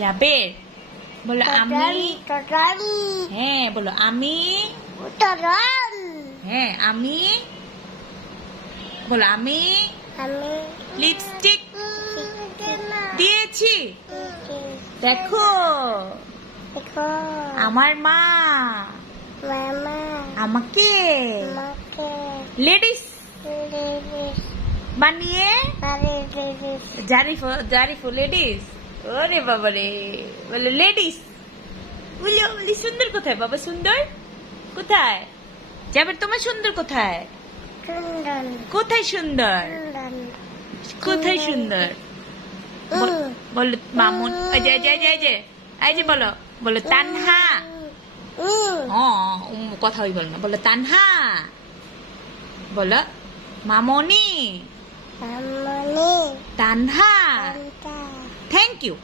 জাবের বলো আমি হ্যাঁ বলো আমি হ্যাঁ আমি বলো আমি লিপস্টিক দিয়েছি দেখো আমার মা আমাকে লেডিস বানিয়ে জারিফ লেডিস ওরে বাবা রে বলে লেডিস বলি সুন্দর কোথায় বাবা সুন্দর কোথায় যাবে তোমার সুন্দর কোথায় কোথায় সুন্দর কোথায় সুন্দর বলো মামুন এই যে বলো বলো তানহা কথা হই বল না বলো তানহা বলো মামনি তানহা থ্যাংক ইউ